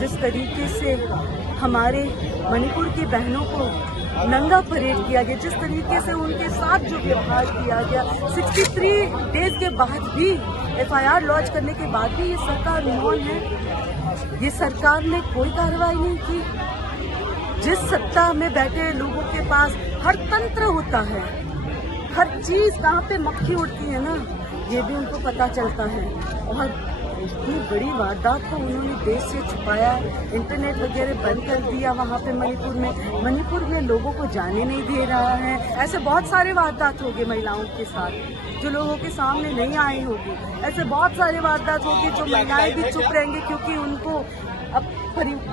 जिस तरीके से हमारे मणिपुर की बहनों को नंगा परेड किया गया, जिस तरीके से उनके साथ जो व्यवहार किया गया, 63 डेज के बाद भी FIR लॉन्च करने के बाद भी ये सरकार मौन है। ये सरकार ने कोई कार्रवाई नहीं की। जिस सत्ता में बैठे लोगों के पास हर तंत्र होता है, हर चीज कहाँ पे मक्खी उड़ती है ना, ये भी उनको पता चलता है। और इतनी बड़ी वारदात को उन्होंने देश से छुपाया, इंटरनेट वगैरह बंद कर दिया। वहाँ पे मणिपुर में लोगों को जाने नहीं दे रहा है। ऐसे बहुत सारे वारदात हो गए महिलाओं के साथ जो लोगों के सामने नहीं आए होंगे। ऐसे बहुत सारे वारदात हो गए जो महिलाएं भी चुप रहेंगी क्योंकि उनको अब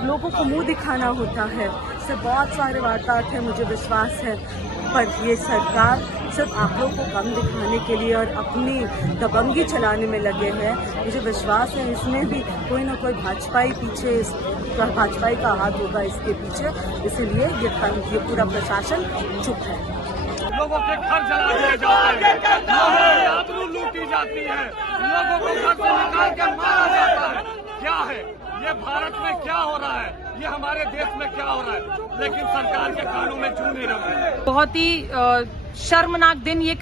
लोगों को मुंह दिखाना होता है। ऐसे बहुत सारे वारदात है, मुझे विश्वास है। पर ये सरकार सिर्फ आप लोगों को कम दिखाने के लिए और अपनी दबंगी चलाने में लगे हैं। मुझे विश्वास है इसमें भी कोई ना कोई भाजपाई का हाथ होगा इसके पीछे, इसलिए ये पूरा प्रशासन चुप है। लोगों के घर जला दिए जाते हैं, आबरू लूटी जाती है, लोगों को घर से निकाल के मारा जाता है। क्या है ये भारत में क्या हो रहा है, ये हमारे देश में क्या हो रहा है, लेकिन सरकार के कानों में चू नहीं रहे। बहुत ही शर्मनाक दिन ये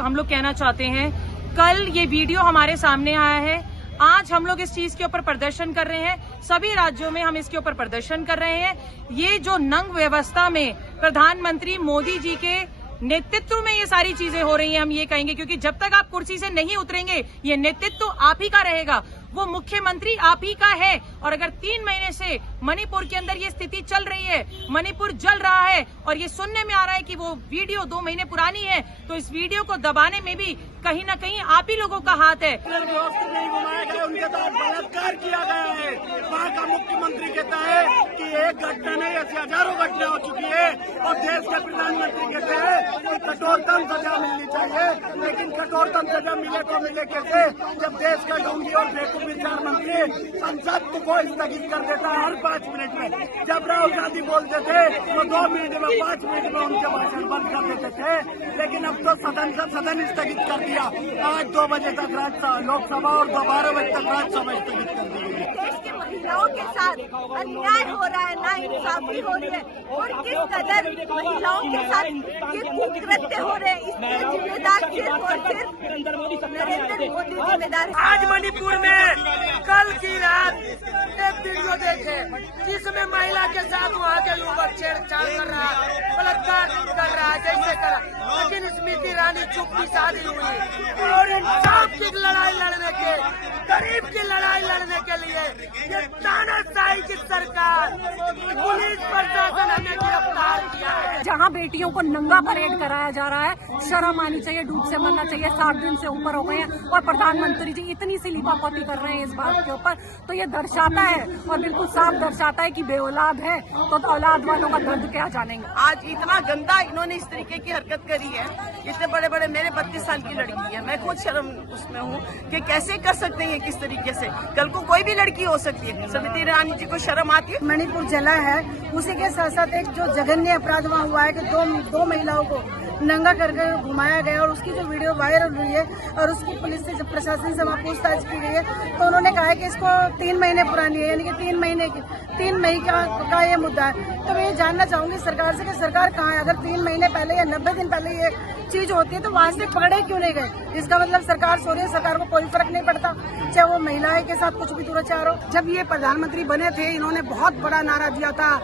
हम लोग कहना चाहते हैं। कल ये वीडियो हमारे सामने आया है, आज हम लोग इस चीज के ऊपर प्रदर्शन कर रहे हैं। सभी राज्यों में हम इसके ऊपर प्रदर्शन कर रहे हैं। ये जो नंग व्यवस्था में प्रधानमंत्री मोदी जी के नेतृत्व में ये सारी चीजें हो रही हैं, हम ये कहेंगे, क्योंकि जब तक आप कुर्सी से नहीं उतरेंगे ये नेतृत्व आप ही का रहेगा, वो मुख्यमंत्री आप ही का है। और अगर 3 महीने से मणिपुर के अंदर ये स्थिति चल रही है, मणिपुर जल रहा है और ये सुनने में आ रहा है कि वो वीडियो 2 महीने पुरानी है, तो इस वीडियो को दबाने में भी कहीं ना कहीं आप ही लोगों का हाथ है। नहीं घुमाया गया, उनके साथ बलात्कार किया गया है। वहाँ का मुख्यमंत्री कहता है कि एक घटना नहीं, ऐसी हजारों घटना हो चुकी है और देश के प्रधानमंत्री कहते हैं कि कठोरतम सजा मिलनी चाहिए। लेकिन कठोरतम सजा मिले तो मिले कैसे, जब देश का ढोंगी और बेवकूफ विचार मंत्री संसद को स्थगित कर देता है हर 5 मिनट में। जब राहुल गांधी बोलते थे तो 2 मिनट में 5 मिनट में उनके भाषण बंद कर देते थे, लेकिन अब तो सदन स्थगित कर दिया। आज 2 बजे तक लोकसभा और 12 बजे तक राज्यसभा स्थगित कर दी गई। देश की महिलाओं के साथ अन्याय हो रहा है, नाइंसाफी हो रही है और किस कदर महिलाओं के साथ ये कुकृत्य हो रहे हैं, इसके जिम्मेदार सिर्फ और सिर्फ नरेंद्र मोदी जिम्मेदार। आज मणिपुर में कल की रात एक वीडियो देखे जिसमें महिला के साथ वहाँ के युवक छेड़छाड़ कर रहा है, बलात्कार कर रहा है, जैसे करा। लेकिन स्मृति ईरानी चुप की शादी हुई और इंसाफ की लड़ाई लड़ने के, गरीब की लड़ाई लड़ने के लिए ये तानाशाही की सरकार, पुलिस प्रशासन हमें गिरफ्तार किया है। जहाँ बेटियों को नंगा परेड कराया जा रहा है, शर्म आनी चाहिए, डूब से मरना चाहिए। 60 दिन से ऊपर हो गए हैं और प्रधानमंत्री जी इतनी सी लिपापोती कर रहे हैं इस बात के ऊपर, तो ये दर्शाता है और बिल्कुल साफ दर्शाता है कि बेऔलाद है तो औलाद वालों का दर्द क्या जानेंगे। आज इतना गंदा इन्होंने इस तरीके की हरकत करी है, इतने बड़े बड़े, मेरे 32 साल की लड़की है, मैं खुद शर्म उसमें हूँ कि कैसे कर सकते हैं किस तरीके से। कल को कोई भी लड़की हो सकती है, स्मृति ईरानी जी को शर्म आती है। मणिपुर जला है, उसी के साथ साथ एक जो जघन्य अपराध वहाँ हुआ है कि दो महिलाओं को नंगा करके घुमाया गया और उसकी जो वीडियो वायरल हुई है और उसकी पुलिस से जब प्रशासन से वहाँ पूछताछ की गई है तो उन्होंने कहा है कि इसको 3 महीने पुरानी है, यानी कि 3 मई का ये मुद्दा है। तो मैं ये जानना चाहूंगी सरकार से कि सरकार कहाँ है। अगर 3 महीने पहले या 90 दिन पहले ये चीज होती है तो वहाँ से पकड़े क्यों नहीं गए? इसका मतलब सरकार सो रही है, सरकार को कोई फर्क नहीं पड़ता, चाहे वो महिलाएं के साथ कुछ भी दुराचार हो। जब ये प्रधानमंत्री बने थे इन्होंने बहुत बड़ा नारा दिया था,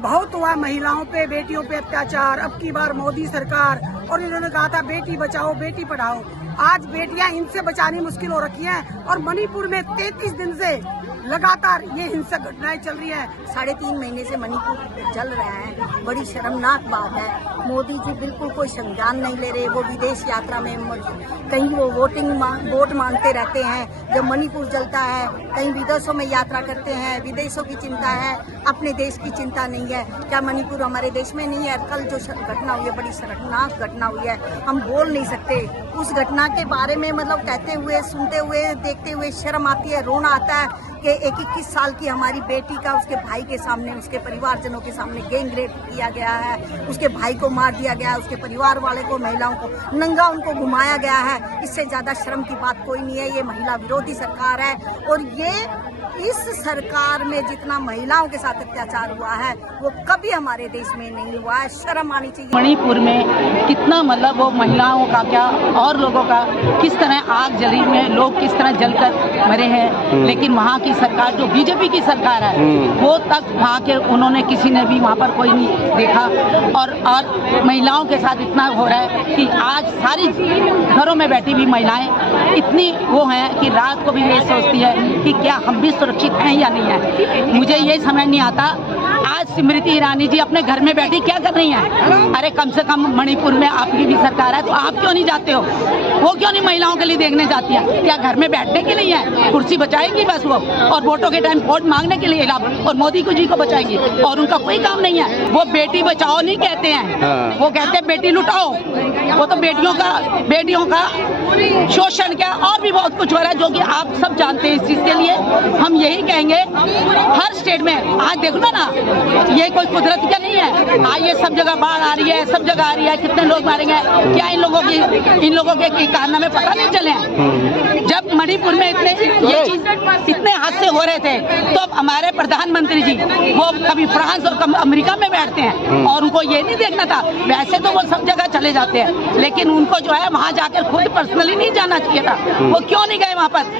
बहुत हुआ महिलाओं पे, बेटियों पे अत्याचार, अब की बार मोदी सरकार, और इन्होंने कहा था बेटी बचाओ बेटी पढ़ाओ। आज बेटियां इनसे बचानी मुश्किल हो रखी हैं और मणिपुर में 33 दिन से लगातार ये हिंसक घटनाएं चल रही है। 3.5 महीने से मणिपुर जल रहा है, बड़ी शर्मनाक बात है। मोदी जी बिल्कुल कोई संज्ञान नहीं ले रहे, वो विदेश यात्रा में कहीं वो वोट मांगते रहते हैं। जब मणिपुर जलता है कहीं विदेशों में यात्रा करते हैं, विदेशों की चिंता है, अपने देश की चिंता नहीं है। क्या मणिपुर हमारे देश में नहीं है? कल जो घटना हुई है बड़ी शर्मनाक घटना हुई है, हम बोल नहीं सकते उस घटना के बारे में। मतलब कहते हुए, सुनते हुए, देखते हुए शर्म आती है, रोना आता है कि 21 साल की हमारी बेटी का उसके भाई के सामने, उसके परिवारजनों के सामने गैंग रेप किया गया है, उसके भाई को मार दिया गया है, उसके परिवार वाले को, महिलाओं को नंगा उनको घुमाया गया है। इससे ज्यादा शर्म की बात कोई नहीं है। ये महिला विरोधी सरकार है और ये इस सरकार में जितना महिलाओं के साथ अत्याचार हुआ है वो कभी हमारे देश में नहीं हुआ है। शर्म आनी चाहिए। मणिपुर में कितना मतलब वो महिलाओं का क्या और लोगों का किस तरह आग जली में लोग किस तरह जलकर मरे हैं, लेकिन वहाँ की सरकार जो बीजेपी की सरकार है वो तक वहाँ के उन्होंने किसी ने भी वहाँ पर कोई नहीं देखा। और महिलाओं के साथ इतना हो रहा है कि आज सारी घरों में बैठी हुई महिलाएं इतनी वो हैं कि रात को भी ये सोचती है कि क्या हम भी सुरक्षित हैं या नहीं है। मुझे ये समझ नहीं आता आज स्मृति ईरानी जी अपने घर में बैठी क्या कर रही हैं। अरे कम से कम मणिपुर में आपकी भी सरकार है तो आप क्यों नहीं जाते हो? वो क्यों नहीं महिलाओं के लिए देखने जाती है? क्या घर में बैठने के लिए है? कुर्सी बचाएगी बस वो, और वोटों के टाइम वोट मांगने के लिए और मोदी जी को बचाएंगी, और उनका कोई काम नहीं है। वो बेटी बचाओ नहीं कहते हैं, वो कहते हैं बेटी लुटाओ। वो तो बेटियों का शोषण क्या और भी बहुत कुछ हो रहा है जो कि आप सब जानते हैं। इस चीज के लिए हम यही कहेंगे हर स्टेट में आज देखो ना ये कोई कुदरत क्या नहीं है। आज ये सब जगह बाढ़ आ रही है, सब जगह आ रही है, कितने लोग मारेंगे। क्या इन लोगों के कारनामे पता नहीं चले हैं? जब मणिपुर में ये चीज इतने हादसे हो रहे थे तो अब हमारे प्रधानमंत्री जी वो कभी फ्रांस और कभी अमेरिका में बैठते हैं और उनको ये नहीं देखना था। वैसे तो वो सब जगह चले जाते हैं, लेकिन उनको जो है वहाँ जाकर खुद पर्सनली नहीं जाना चाहिए था। वो क्यों नहीं गए वहाँ पर?